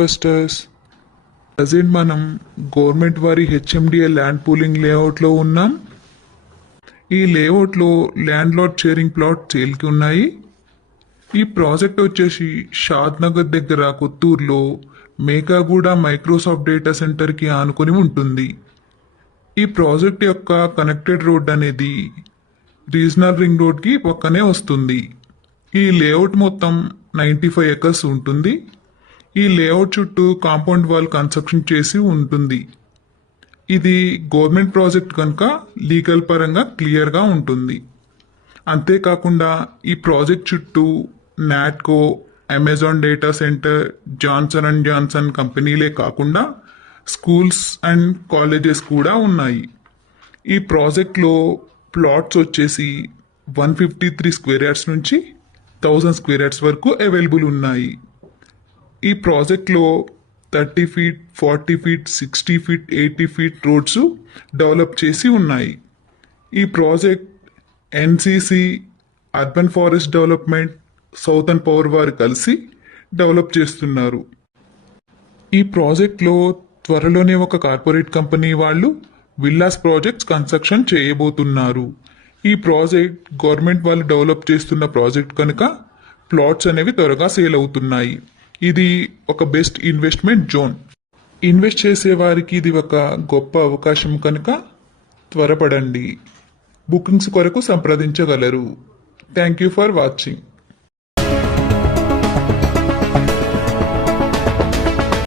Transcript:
Investors. Present మనం government వారి HMDA land pooling లేఅవుట్లో ఉన్నాం. ఈ లేఅవుట్లో ల్యాండ్ లాట్ షేరింగ్ ప్లాట్ సేల్కి ఉన్నాయి. ఈ ప్రాజెక్ట్ వచ్చేసి షాద్ నగర్ దగ్గర కొత్తూరులో మేకాగూడ మైక్రోసాఫ్ట్ డేటా సెంటర్కి ఆనుకొని ఉంటుంది. ఈ ప్రాజెక్ట్ యొక్క కనెక్టెడ్ రోడ్ అనేది రీజనల్ రింగ్ రోడ్కి పక్కనే వస్తుంది. ఈ లేఅవుట్ మొత్తం 95 ఎకర్స్ ఉంటుంది. ఈ లేఅవుట్ చుట్టూ కాంపౌండ్ వాల్ కన్స్ట్రక్షన్ చేసి ఉంటుంది. ఇది గవర్నమెంట్ ప్రాజెక్ట్ కనుక లీగల్ పరంగా క్లియర్గా ఉంటుంది. అంతేకాకుండా ఈ ప్రాజెక్ట్ చుట్టూ Natco, Amazon data centre, Johnson and Johnson కంపెనీలే కాకుండా స్కూల్స్ అండ్ కాలేజెస్ కూడా ఉన్నాయి. ఈ ప్రాజెక్ట్లో ప్లాట్స్ వచ్చేసి 153 స్క్వేర్ యార్డ్స్ నుంచి 1000 స్క్వేర్ యార్డ్స్ వరకు అవైలబుల్ ఉన్నాయి. ఈ ప్రాజెక్ట్లో 30 feet, 40 feet, 60 feet, 80 feet roads develop చేసి ఉన్నాయి. ఈ project NCC, urban forest development, southern power వారు కలిసి డెవలప్ చేస్తున్నారు. ఈ ప్రాజెక్ట్లో త్వరలోనే ఒక కార్పొరేట్ కంపెనీ వాళ్ళు విల్లాస్ ప్రాజెక్ట్స్ కన్స్ట్రక్షన్ చేయబోతున్నారు. ఈ ప్రాజెక్ట్ గవర్నమెంట్ వాళ్ళు డెవలప్ చేస్తున్న ప్రాజెక్ట్ కనుక ప్లాట్స్ అనేవి త్వరగా సేల్ అవుతున్నాయి. ఇది ఒక బెస్ట్ ఇన్వెస్ట్మెంట్ జోన్. ఇన్వెస్ట్ చేసే వారికి ఇది ఒక గొప్ప అవకాశం కనుక త్వరపడండి. బుకింగ్స్ కొరకు సంప్రదించగలరు. Thank you for watching.